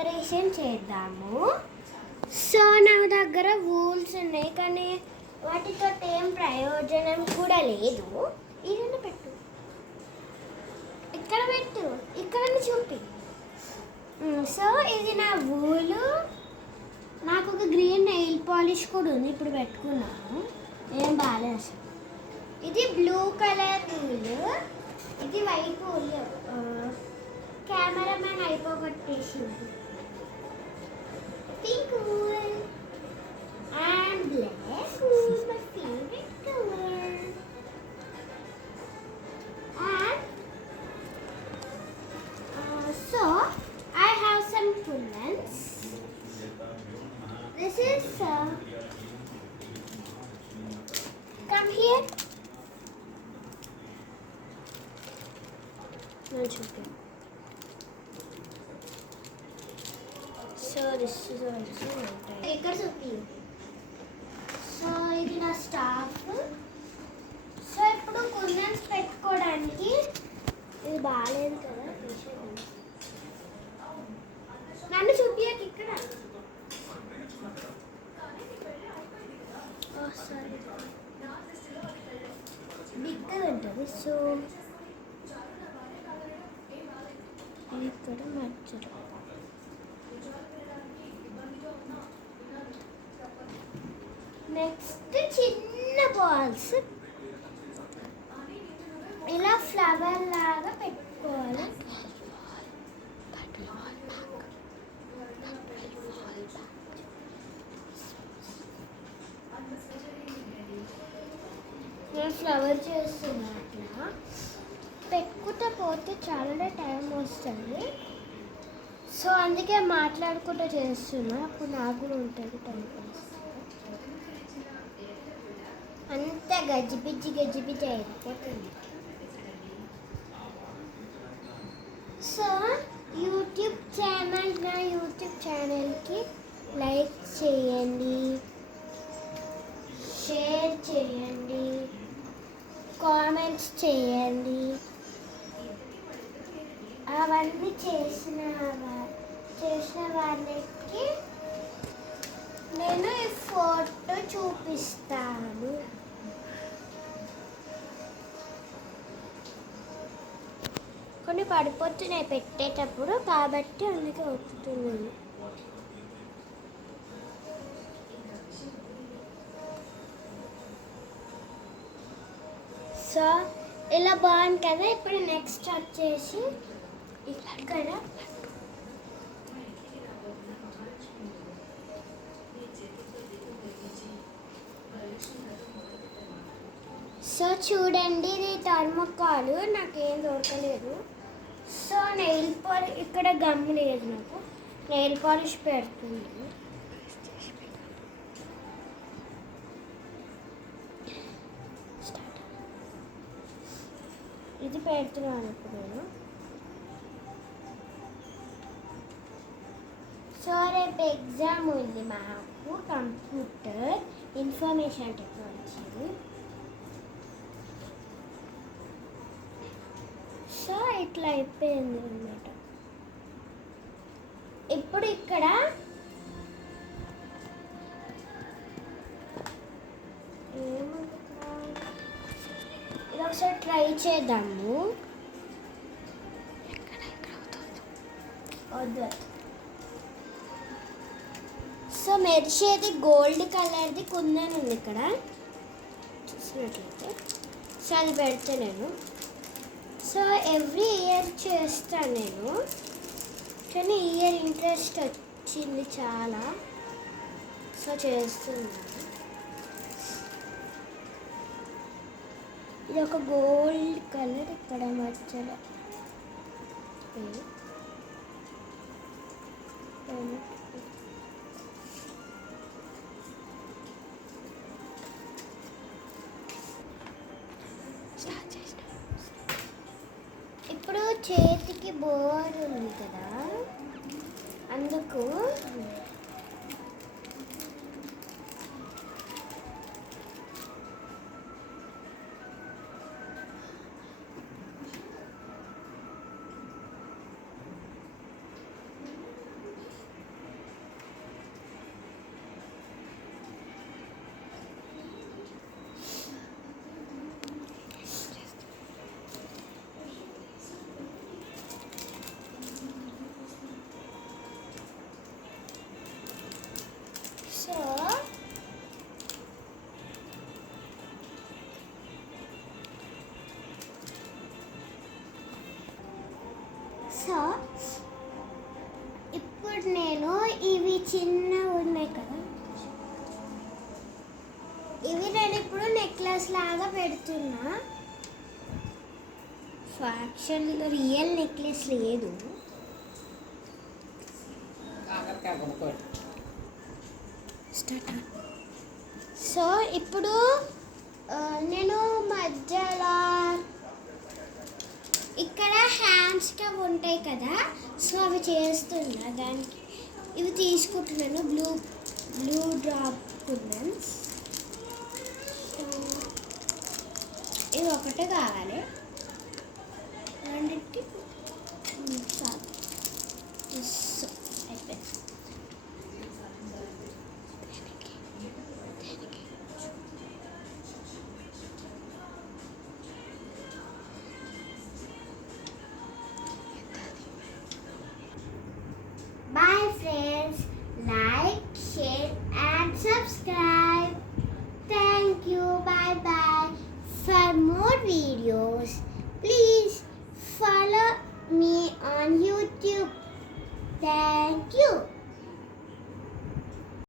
డెకరేషన్ చేద్దాము. సో నా దగ్గర వూల్స్ ఉన్నాయి, కానీ వాటితో ఏం ప్రయోజనం కూడా లేదు. ఇదన్నా పెట్టు, ఇక్కడ పెట్టు, ఇక్కడ చూపి. సో ఇది నా వూలు. నాకు ఒక గ్రీన్ నెయిల్ పాలిష్ కూడా ఉంది, ఇప్పుడు పెట్టుకున్నాను. ఏం బాగాలేదు అసలు. ఇది బ్లూ కలర్ వూలు, ఇది వైట్ వూలు. కెమెరామ్యాన్ అయిపోగొట్టేసింది. Pink wool and black wool, my favourite colour. And so I have some pullens. This is come here. No chicken. So this is also ఇక్కడ చూపి. సో ఇది నా స్టాఫ్. సో ఇప్పుడు పుల్లెన్స్ పెట్టుకోవడానికి ఇది బాగాలేదు కదా, నన్ను చూపియకి ఇక్కడ. సారీ బిగ్గా ఉంటుంది. సో ఇక్కడ మధ్యలో నెక్స్ట్ చిన్న బాల్స్ ఇలా ఫ్లవర్ లాగా పెట్టుకోవాలి. నేను ఫ్లవర్ చేస్తున్నా. అట్లా పెట్టుకుంటూ పోతే చాలా టైం వస్తుంది. సో అందుకే మాట్లాడుకుంటూ చేస్తున్నా, అప్పుడు నాకు కూడా ఉంటుంది టైం పాస్. అంత గజిబిజి అయిపోతుంది. సో నా యూట్యూబ్ ఛానల్కి లైక్ చేయండి, షేర్ చేయండి, కామెంట్స్ చేయండి. అవన్నీ చేసిన వాళ్ళకి నేను ఈ ఫోటో చూపిస్తాను. కొన్ని పడిపోతున్నాయి పెట్టేటప్పుడు, కాబట్టి అందుకే ఒత్తుతున్నాను. సో ఇలా బాగుంది కదా. ఇప్పుడు నెక్స్ట్ వచ్చేసి ఇక్కడ సో చూడండి, ఇది థర్మోకాల్, నాకేం దొరకలేదు. సో నెయిల్ పాలిష్ ఇక్కడ గమ్ లేదు, నాకు నెయిల్ పాలిష్ పెడుతుంది. ఇది పెడుతున్నాను ఇప్పుడు నేను. సో రేపు ఎగ్జామ్ ఉంది మాకు, కంప్యూటర్ ఇన్ఫర్మేషన్ టెక్నాలజీ. సో ఇట్లా అయిపోయింది అన్నమాట. ఇప్పుడు ఇక్కడ ఇది ఒకసారి ట్రై చేద్దాము. వద్దు. సో మెరిసేది గోల్డ్ కలర్ది కుందన్ ఉంది ఇక్కడ చూసినట్లయితే. సో అది పెడితే నేను, సో ఎవ్రీ ఇయర్ చేస్తాను నేను, కానీ ఇయర్ ఇంట్రెస్ట్ వచ్చింది చాలా. సో చేస్తున్నాను. ఇది ఒక గోల్డ్ కలర్ ఇక్కడ మధ్యలో. ఇప్పుడు చేతికి బోర్ ఉంది కదా, అందుకు ఇప్పుడు నేను ఇవి చిన్న ఉన్నాయి కదా, ఇవి నేను ఇప్పుడు నెక్లెస్ లాగా పెడుతున్నా. యాక్చువల్గా రియల్ నెక్లెస్ లేదు. సో ఇప్పుడు నేను మధ్యలో ఇక్కడ హ్యాండ్స్గా ఉంటాయి కదా, సో అవి చేస్తున్నా. దానికి ఇవి తీసుకుంటున్నాను, బ్లూ డ్రాప్ కుందన్స్. ఇది ఒకటే కావాలి, రెండింటికి చాలు. అయిపోయింది. Bye friends, like, share and subscribe. Thank you, bye bye. For more videos, please follow me on YouTube. Thank you.